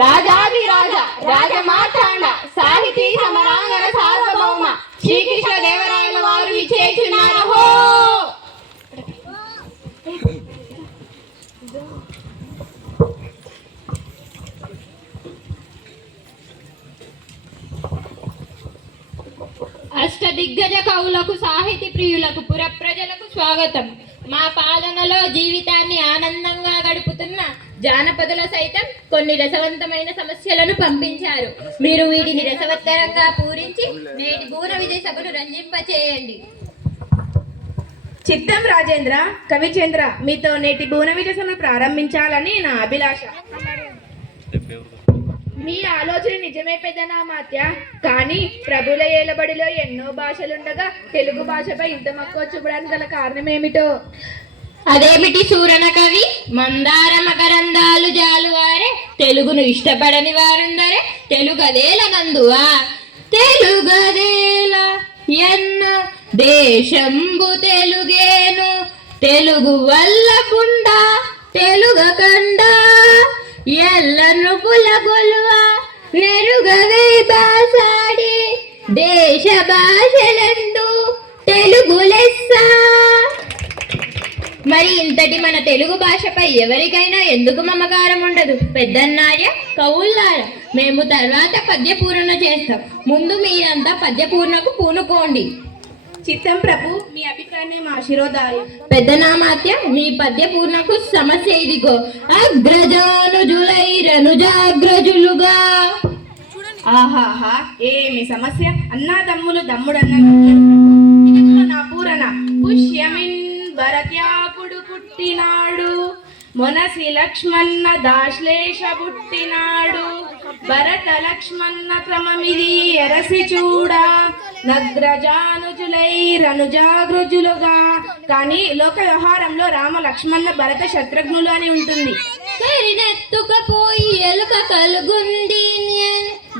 రాజాదిరాజ రాజమాతాండ సాహితీ సమరాంగణ సార్వభౌమ శ్రీకృష్ణ దేవరాయల వారు విచ్చేస్తున్నారు. అష్టదిగ్గజ కవులకు, సాహితీ ప్రియులకు, పుర ప్రజలకు స్వాగతం. మా పాలనలో జీవితాన్ని ఆనందంగా గడుపుతున్న జానపదుల సైతం కొన్ని రసవంతమైన సమస్యలను పంపించారు. మీరు వీటిని రసవత్తరంగా పూరించి నేటి బూర విజయ సభను రంజింపచేయండి. చిత్తం రాజేంద్ర, కవిచంద్ర, మీతో నేటి బూన విజయ సభను ప్రారంభించాలని నా అభిలాష. మీ ఆలోచన నిజమే పెద్దనామాత్య, కానీ ప్రభుల ఏలబడిలో ఎన్నో భాషలుండగా తెలుగు భాషపై ఇంత మక్కువ చూపడానికి గల కారణమేమిటో? అదేమిటి సూరణ కవి? మందార మకరందాలు జాలువారే తెలుగును ఇష్టపడని వారుందరే తెలుగదేల నందువా. తెలుగదేల ఎన్న దేశంబు తెలుగేను, తెలుగు వల్లకుండ తెలుగకండ ఎల్ల నృపుల గొలువ నెరుగవే బాసాడి దేశ భాషలందు తెలుగు లెస్స. మరి ఇంతటి మన తెలుగు భాషపై ఎవరికైనా ఎందుకు మమకారం ఉండదు? పెద్దన్నార్య, కవుల్లారా, మేము తర్వాత పద్యపూరణ చేస్తాం. ముందు మీరంతా పద్యపూర్ణకు పూనుకోండి. చిత్తం ప్రభు, మీ అభిప్రాయాన్ని మా శిరోధార్యం. పెద్దనామాత్య, మీ పద్యపూర్ణకు సమస్య ఇదిగో. అగ్రజానుజులైరనుజాగ్రజులుగా. ఆహాహా, ఏమి సమస్య! అన్నా తమ్ములు దమ్ముడన్న నా పూరణ. పుష్యమిన్ భరత్యాపుడు పుట్టినాడు, మొనసి లక్ష్మణ దాశ్లేష పుట్టినాడు. భరత లక్ష్మణ క్రమమిది ఎరసి చూడా, నగ్రజానుజులైరనుజాగ్రజులుగా. కానీ లోక వ్యవహారంలో రామ లక్ష్మణ భరత శత్రుఘ్నులు అని ఉంటుంది. సరినెత్తుకపోయి ఎలుక కలుగుంది.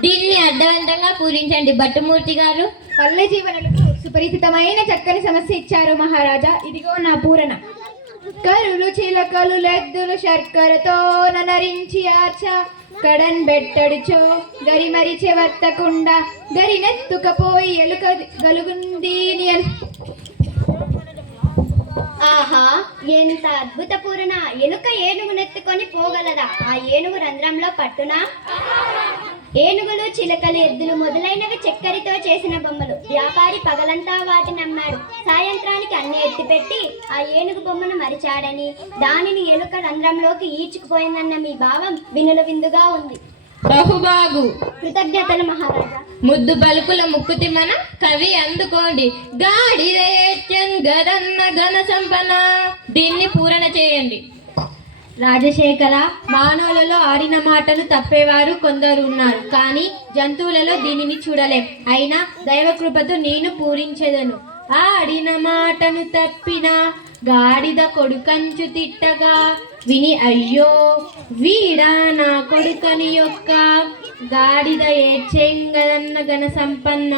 దీన్ని అర్థవంతంగా పూరించండి భట్టుమూర్తి గారు. పల్లె జీవనలకు సుపరిచితమైన చక్కని సమస్య ఇచ్చారు మహారాజా. ఇదిగో నా పూరణ. కరులు చిలకలు లెద్దులు శర్కరతో నరించి ఆచ, కడన్ బెట్టడిచో గరి మరిచె వర్తకుండా, గరినెత్తుకపోయి ఎలుక గలుగుంది. ఆహా, ఎంత అద్భుత పూరణ! ఎలుక ఏనుగునెత్తుకొని పోగలదా? ఆ ఏనుగు రంధ్రంలో పట్టునా? ఏనుగులు, చిలకలు, ఎద్దులు మొదలైనవి చక్కెరతో చేసిన బొమ్మలు. వ్యాపారి పగలంతా వాటిని అమ్మాడు. సాయంత్రానికి అన్ని ఎత్తిపెట్టి ఆ ఏనుగు బొమ్మను మరిచాడని, దానిని ఎలుక రంధ్రంలోకి ఈడ్చుకుపోయిందన్న మీ భావం వినుల విందుగా ఉంది. బహుబాగు. కృతజ్ఞతలు మహారాజా. ముద్దు పలుకుల ముక్కుతి మన కవి అందుకోండి. గదన్న ఘన సంపన. దీన్ని పూరణ చేయండి. రాజశేఖర, మానవులలో ఆడిన మాటలు తప్పేవారు కొందరు ఉన్నారు, కానీ జంతువులలో దీనిని చూడలేం. అయినా దైవకృపతో నేను పూరించెదను. ఆడిన మాటను తప్పిన గాడిద కొడుకంచు తిట్టగా విని, అయ్యో వీడా నా కొడుకని యొక్క గాడిద ఏడ్చెంగదన్న ఘన సంపన్న.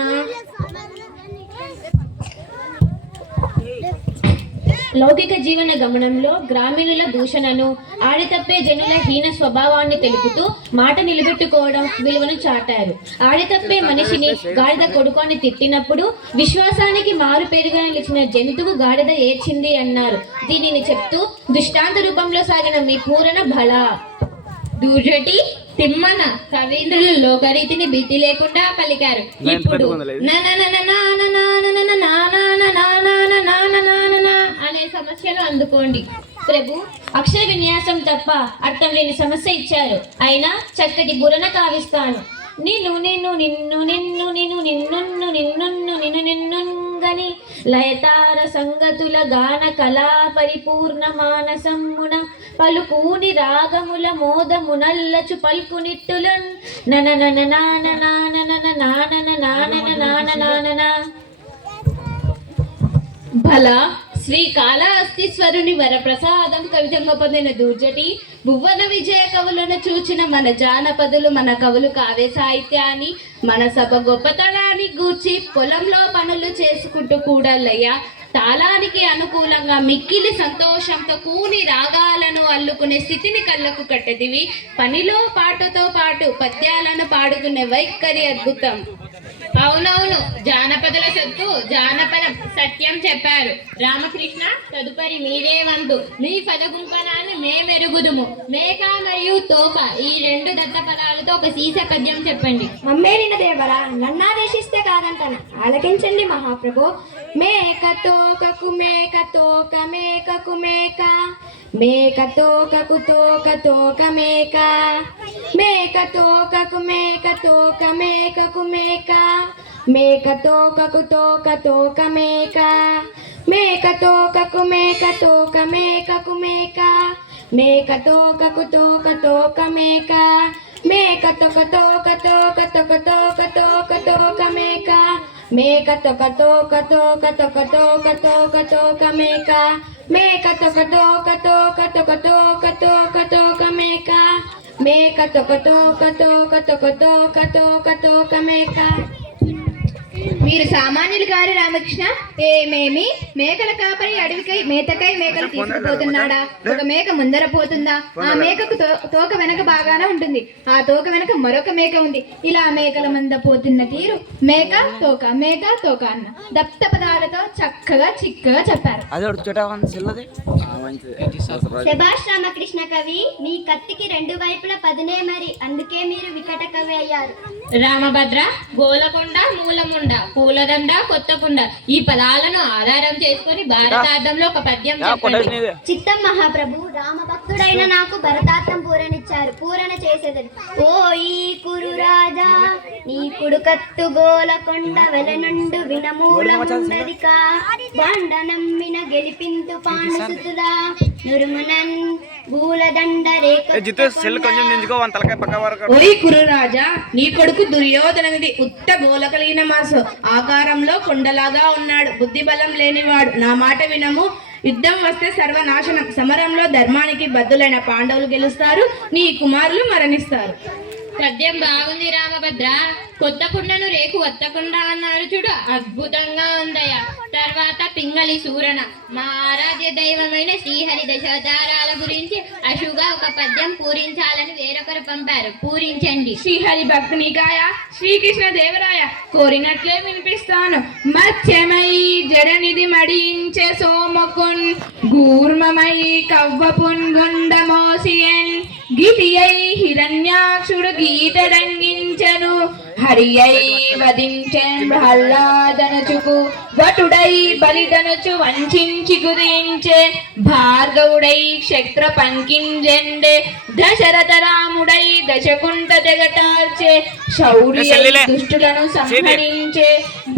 లౌకిక జీవన గమనంలో గ్రామీణుల దూషణను, ఆడితప్పే జనుల హీన స్వభావాన్ని తెలుపుతూ మాట నిలబెట్టుకోవడం విలువను చాటారు. ఆడితప్పే మనిషిని గాడిద కొడుకుని తిట్టినప్పుడు విశ్వాసానికి మారు పేరుగా నిలిచిన జంతువు గాడిద ఏడ్చింది అన్నారు. దీనిని చెప్తూ దృష్టాంత రూపంలో సాగిన మీ పూరణ బలా. దూజటి తిమ్మన కవీంద్రులు లోకరీతిని భీతి లేకుండా పలికారు. ఇప్పుడు అనే సమస్యను అందుకోండి. ప్రభు, అక్షర విన్యాసం తప్ప అర్థం లేని సమస్య ఇచ్చారు. అయినా చక్కటి బురణ కావిస్తాను. నిన్ను నిన్ను నిన్ను నిన్ను నిన్ను నిన్ను నిన్ను నిన్ను నిన్నుగని లయతార సంగతుల గాన కళా పరిపూర్ణ మానసమ్మున పలుకూని రాగముల మోదమునల్లచు పల్కునిట్టులన్ నన నన నాన నాన నన నాన నాన నాన నాన. భల శ్రీకాళహస్తీశ్వరుని వరప్రసాదం కవితంగా పొందిన దూర్జటి భువన విజయ కవులను చూచిన మన జానపదులు, మన కవులు కావ్య సాహిత్యాన్ని, మన సభ గొప్పతనాన్ని గూర్చి పొలంలో పనులు చేసుకుంటూ కూడలయ్య తాళానికి అనుకూలంగా మిక్కిలి సంతోషంతో కూని రాగాలను అల్లుకునే స్థితిని కళ్ళకు కట్టెదివి. పనిలో పాటతో పాటు పద్యాలను పాడుకునే వైఖరి అద్భుతం. అవునవును, జానపదుల సొత్తు జానపదం. సత్యం చెప్పారు రామకృష్ణ. తదుపరి మీరే వంతు. మీ పదగుంపనాన్ని మేమెరుగుదుము. మేక మరియు తోక ఈ రెండు దత్త పదాలతో ఒక సీస పద్యం చెప్పండి. మమ్మేరిన దేవరా నన్నాదేశిస్తే కాదంటాను, ఆలకించండి మహాప్రభు. మేక తోకకు మేక తోక మేకకు మేక మేక తోకకు తోక తోక మేక మేక తోకకు మేక తోక మేకకు మేక మేక తోకకు తోక తోక మేక మేక తోకకు మేక తోక మేకకు మేక మేక తోకకు తోక తోక మేక మేక తోక తోక తోక తోక తోక తోక తోక మేక మేక తోక తోక తోక తోక తోక తోక తోక మేక మేక తోక తోక తోక తోక తోక తోక తోక మేక మేక తోక తోక తోక తోక తోక తోక తోక మేక. మీరు సామాన్యులు గారు రామకృష్ణ. ఏమేమి మేకల కాపరి అడవికై మేతకై మేకలు తీసుకుపోతున్నాడా? ఒక మేక ముందర పోతుందా? ఆ మేకకు తోక వెనక బాగానే ఉంటుంది. ఆ తోక వెనక మరొక మేక ఉంది. ఇలా మేకల మంద పోతున్న తీరు మేక తోక అన్న దప్త పదాలతో చక్కగా చిక్కగా చెప్పారు. శభాష్ రామకృష్ణ కవి, మీ కత్తికి రెండు వైపుల పదునే మరి, అందుకే మీరు వికట కవి అయ్యారు. రామభద్ర, గోలకొండ, మూలముండ, పూలదండ, కొత్తకుండ ఈ పదాలను ఆధారం చేసుకొని భారతార్థంలో ఒక పద్యం చెప్పండి. చిత్తం మహాప్రభు. రామభక్తుడైన నాకు భరతార్థం పూరణిచ్చారు, పూరణ చేసేదని. ఓ ఈ కురు రాజా నీ కుడుకత్తు గోలకొండ వెలనుండు వినమూలముండదిక బండ నమ్మిన గెలిపింతు పాండుసుతులా నురుమునన్ భూలదండ రేఖ. ఓరి కురు రాజా, నీ కొడుకు దుర్యోధనుడి ఉత్త గోల కలిగిన మాసు ఆకారంలో కొండలాగా ఉన్నాడు. బుద్ధి బలం లేనివాడు. నా మాట వినము. యుద్ధం వస్తే సర్వనాశనం. సమరంలో ధర్మానికి బద్దులైన పాండవులు గెలుస్తారు, నీ కుమారులు మరణిస్తారు. పద్యం బాగుంది రామభద్ర. కొత్త కుండను రేకు వత్తకుండా అన్నారు చూడు, అద్భుతంగా ఉందయ్యా. తర్వాత పింగళి సూరణ, మా ఆరాధ్య దైవమైన శ్రీహరి దశావతారాల గురించి అశుగా ఒక పద్యం పూరించాలని వేరొకరు పంపారు. పూరించండి. శ్రీహరి భక్తునికాయ శ్రీకృష్ణ దేవరాయ కోరినట్లే వినిపిస్తాను. మత్స్యమై జడనిధి మడించే సోమకున్ గూర్మమై కవ్వపున్ గుండమోసియన్ గితియై హిరణ్యాక్షుడు గీతడంగించను హరియై వధించెన్ ప్రహ్లాదనచుకు వటుడై బలిదనుచు వంచించి కుదించే భార్గవుడై క్షత్ర పంకింజెండే దశరథ రాముడై దశకుంట జగటార్చే శౌర్య దుష్టులను సంహరించే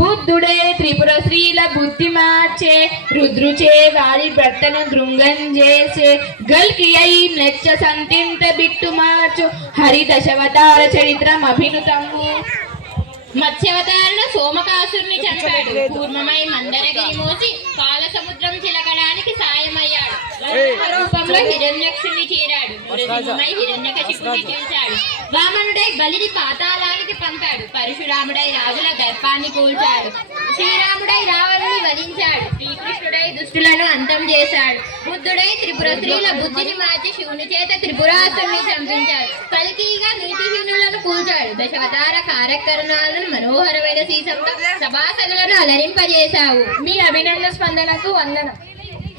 బుద్ధుడే త్రిపుర శ్రీల బుద్ధి మార్చే రుద్రుచే వారి భర్తను దృంగం చేసే గల్కి అయి నెచ్చ సంతింత బిట్టు మార్చు హరి దశవతార చరిత్రం అభినుతము. మత్స్యావతారణ సోమకాసురుని చంపాడు. కూర్మమై మందరగిరి మోసి కాల సముద్రం చిలకడానికి సాయమయ్యాడు. రూపంలో హిరణ్యక్షుని చేరాడు. నృసింహమై హిరణ్యకశిపుని చీల్చాడు. వామనుడై బలిని పాతాళానికి పంపాడు. పరశురాముడై రాజుల దర్పాన్ని కూల్చాడు. శ్రీరాముడై రావణుని వధించాడు. శ్రీకృష్ణుడై దుష్టులను అంతం చేశాడు. బుద్ధుడై త్రిపుర స్త్రీల బుద్ధిని మార్చి శివుని చేత త్రిపురాసురుని చంపించాడు. కల్కిగా నీతిహీనులను కూల్చాడు. దశావతార కార్యకరణాలను మనోహరమైన సీసంతో సభాసదులను అలరింపజేశావు. మీ అభినందన స్పందనకు వందనం.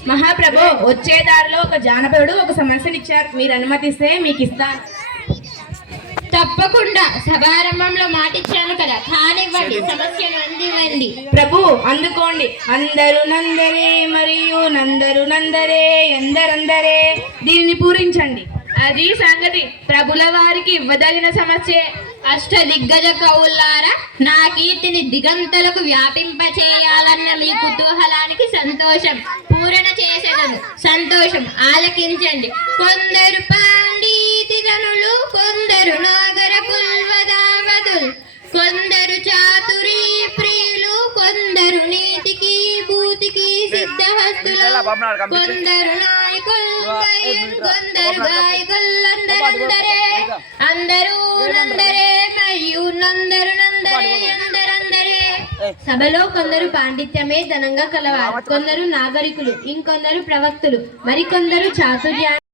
మహాప్రభు, వచ్చే దారిలో ఒక జానపదుడు ఒక సమస్యనిచ్చారు. మీరు అనుమతిస్తే మీకు ఇస్తాను. తప్పకుండా. సభారంభంలో మాటిచ్చాను కదా, కానివ్వండి, సమస్యను అందివ్వండి. ప్రభు, అందుకోండి. అందరు నందరే మరియు నందరు నందరే ఎందరందరే దీనిని పూరించండి. అది సంగతి. ప్రభుల వారికి ఇవ్వదగిన సమస్యే. అష్ట దిగ్గజ కవులారా, నా కీర్తిని దిగంతలకు వ్యాపింపచేయాలన్న మీ కుతూహలానికి సంతోషం. పూరణ చేసేదను. సంతోషం. ఆలకించండి. కొందరు పాండితి జనులు, కొందరు నాగర కుల్వదావదులు, కొందరు చాతురీ ప్రియులు, కొందరు నీతికి భూతికి సిద్ధహస్తులు, కొందరు నాయకులు, కొందరు గాయకులందరందరే, అందరూ నందరే మరియు నందరు నందరే ఎందరందరే. సభలో కొందరు పాండిత్యమే ధనంగా కలవారు, కొందరు నాగరికులు, ఇంకొందరు ప్రవక్తులు, మరికొందరు చాతుర్యాన్ని